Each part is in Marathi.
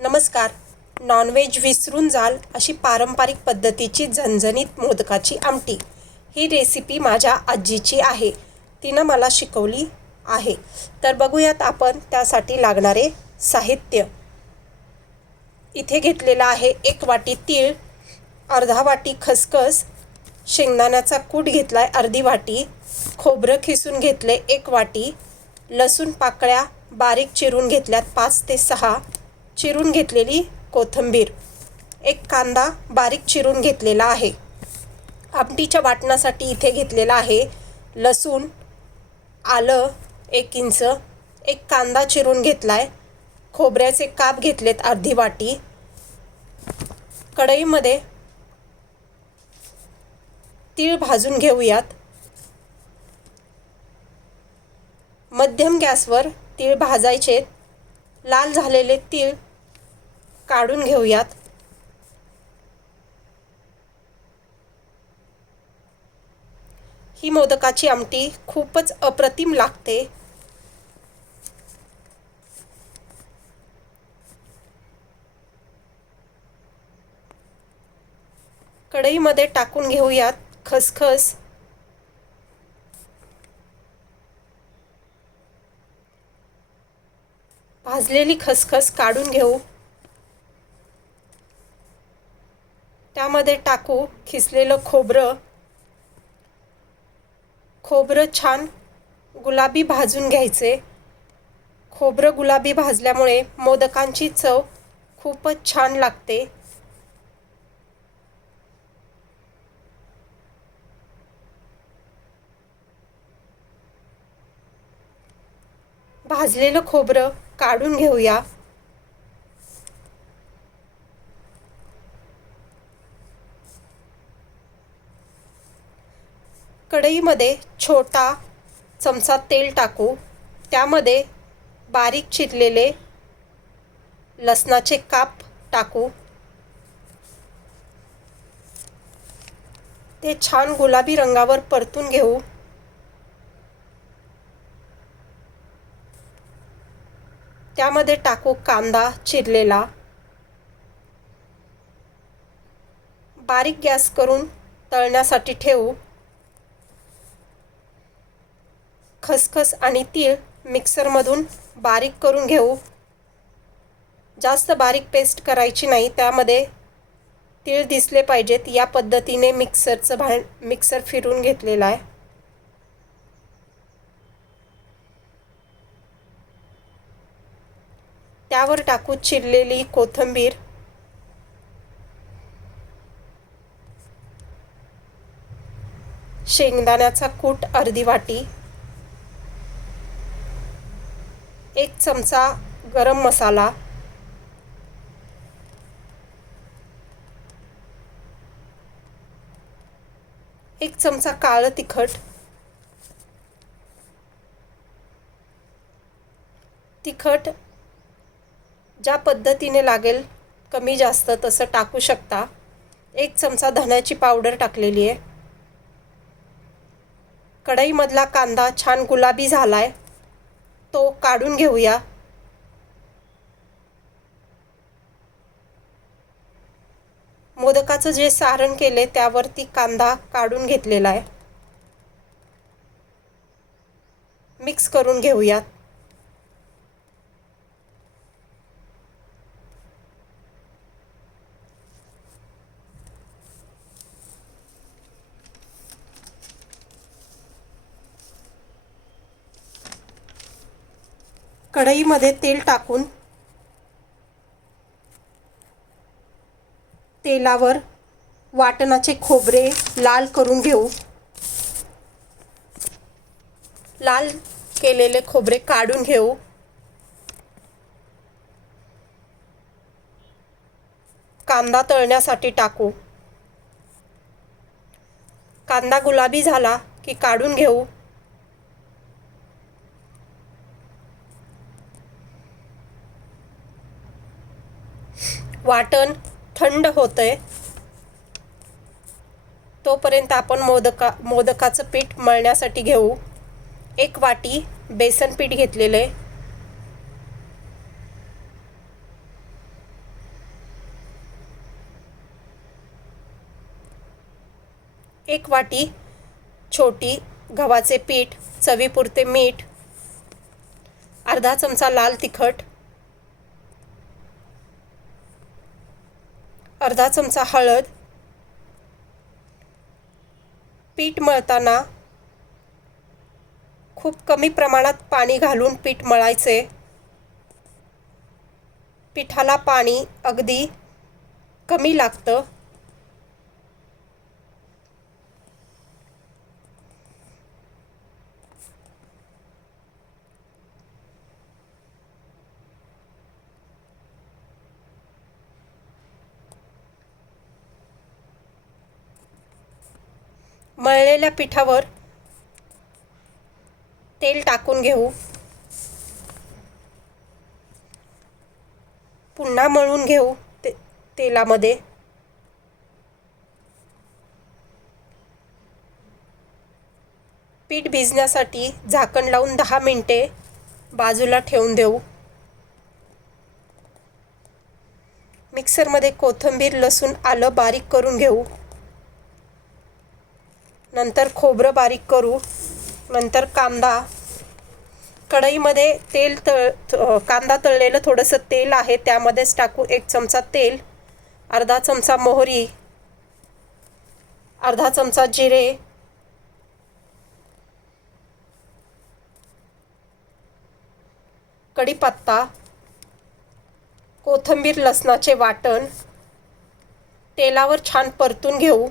नमस्कार. नॉनव्हेज विसरून जाल अशी पारंपरिक पद्धतीची झणझणीत मोदकाची आमटी. ही रेसिपी माझ्या आजीची आहे. तिनं मला शिकवली आहे. तर बघूयात आपण त्यासाठी लागणारे साहित्य. इथे घेतलेला आहे 1 वाटी तीळ, अर्धा वाटी खसखस, शेंगदाण्याचा कूट घेतलाय अर्धी वाटी, खोबरं खिसून घेतले 1 वाटी, लसूण पाकळ्या बारीक चिरून घेतल्यात 5 ते 6, चिरून घेतलेली कोथिंबीर, 1 कांदा बारीक चिरून घेतलेला आहे. आमटीच्या वाटणासाठी इथे घेतलेला आहे लसूण, आलं 1 इंच, 1 कांदा चिरून घेतलाय, खोबऱ्याचे काप घेतलेत अर्धी वाटी. कढईमध्ये तीळ भाजून घेऊयात. मध्यम गॅसवर तीळ भाजायचे. लाल झालेले तीळ काढून घेऊयात. ही मोदकाची आमटी खूपच अप्रतिम लागते. कढईमध्ये टाकून घेऊयात खसखस, भाजलेली खसखस काढून घेऊ. त्यामध्ये टाकू खिसलेलं खोबरं. खोबरं छान गुलाबी भाजून घ्यायचे. खोबरं गुलाबी भाजल्यामुळे मोदकांची चव खूपच छान लागते. भाजलेलं खोबरं काढून घेऊया. कढईमध्ये छोटा चमचा तेल टाकू. त्यामध्ये बारीक चिरलेले लसणाचे काप टाकू. ते छान गुलाबी रंगावर परतून घेऊ. त्यामध्ये टाकू कांदा चिरलेला. बारीक गॅस करून तळण्यासाठी ठेवू. खसखस आणि तीळ मिक्सरमधून बारीक करून घेऊ. जास्त बारीक पेस्ट करायची नाही, त्यामध्ये तीळ दिसले पाहिजेत या पद्धतीने मिक्सर फिरून घेतलेला आहे. त्यावर टाकू चिरलेली कोथिंबीर. शेंगदाण्याचा कूट अर्धी वाटी, 1 चमचा गरम मसाला, एक चमचा काळं तिखट. तिखट ज्या पद्धतीने लागेल कमी जास्त तसं टाकू शकता. 1 चमचा धण्याची पावडर टाकलेली आहे. कढईमधला कांदा छान गुलाबी झालाय, तो काढून घेऊया. मोदकाचं जे सारण केले त्यावरती कांदा काढून घेतलेला आहे. मिक्स करून घेऊयात. कढईमध्ये तेल टाकून तेलावर वाटणाचे खोबरे लाल करून घेऊ. लाल केलेले खोबरे काढून घेऊ. कांदा तळण्यासाठी टाकू. कांदा गुलाबी झाला की काढून घेऊ. वाटण थंड होतंय तोपर्यंत आपण मोदकाचं पीठ मळण्यासाठी घेऊ. 1 वाटी बेसन पीठ घेतलेले, 1 वाटी छोटी गव्हाचे पीठ, चवीपुरते मीठ, अर्धा चमचा लाल तिखट, अर्धा चमचा हळद. पीठ मळताना खूप कमी प्रमाणात पाणी घालून पीठ मळायचे. पिठाला पाणी अगदी कमी लागतं. मळलेल्या पिठावर तेल टाकून घेऊ. पुन्हा मळून घेऊ तेलामध्ये. पीठ भिजण्यासाठी झाकण लावून 10 मिनिटे बाजूला ठेवून देऊ. मिक्सरमध्ये कोथिंबीर, लसूण, आलं बारीक करून घेऊ. नंतर खोबरं बारीक करू. नंतर कांदा. कढईमध्ये कांदा तळलेलं थोडंसं तेल आहे, त्यामध्येच टाकू 1 चमचा तेल, अर्धा चमचा मोहरी, अर्धा चमचा जिरे, कढीपत्ता, कोथिंबीर, लसणाचे वाटण तेलावर छान परतून घेऊ.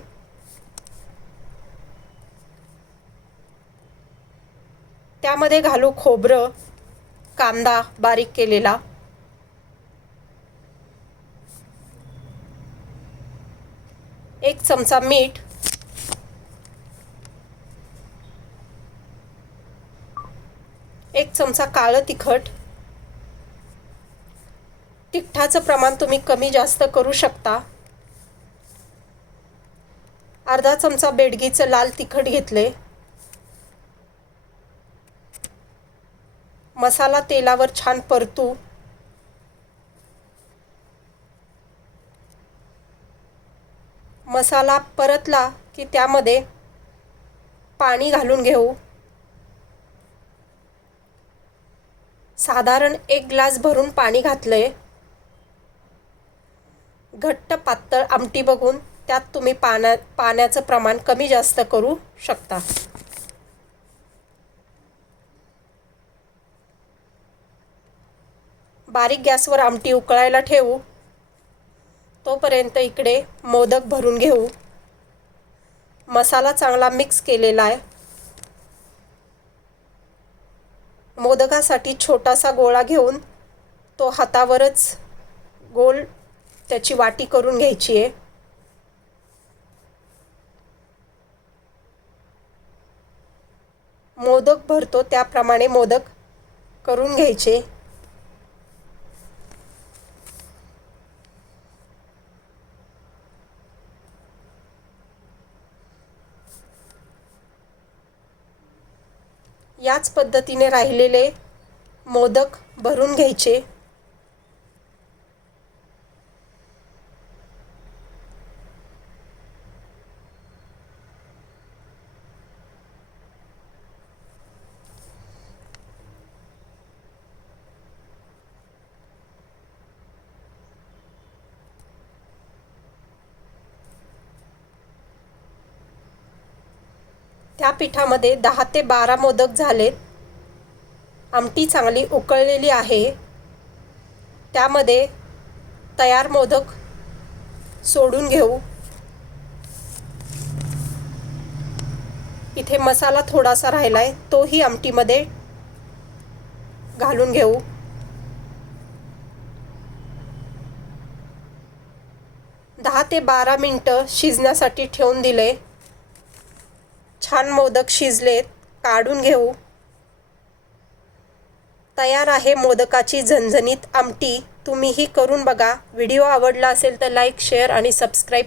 त्यामध्ये घालू खोबरं, कांदा बारीक केलेला, एक चमचा मीठ, एक चमचा काळं तिखट. तिखटाचं प्रमाण तुम्ही कमी जास्त करू शकता. अर्धा चमचा बेडगीचं लाल तिखट घेतले. मसाला तेलावर छान परतू. मसाला परतला की त्यामध्ये पाणी घालून घेऊ. साधारण 1 ग्लास भरून पाणी घातलंय. घट्ट पातळ आमटी बघून त्यात तुम्ही पाण्याचं प्रमाण कमी जास्त करू शकता. बारीक गॅसवर आमटी उकळायला ठेवू. तोपर्यंत इकडे मोदक भरून घेऊ. मसाला चांगला मिक्स केलेला आहे. मोदकासाठी छोटासा गोळा घेऊन तो हातावरच गोल त्याची वाटी करून घ्यायची आहे. मोदक भरतो त्याप्रमाणे मोदक करून घ्यायचे. याच पद्धतीने राहिलेले मोदक भरून घ्यायचे. त्या पिठामध्ये 10 ते 12 मोदक झालेत. आमटी चांगली उकळलेली आहे. त्यामध्ये तयार मोदक सोडून घेऊ. इथे मसाला थोडासा राहिलाय, तोही आमटीमध्ये घालून घेऊ. दहा ते 12 मिनिटं शिजण्यासाठी ठेवून दिले. छान मोदक शिजलेत, काढून घेऊ. तयार आहे मोदकाची झणझणीत आमटी. तुम्हीही करून बघा. व्हिडिओ आवडला असेल तर लाईक, शेअर आणि सबस्क्राईब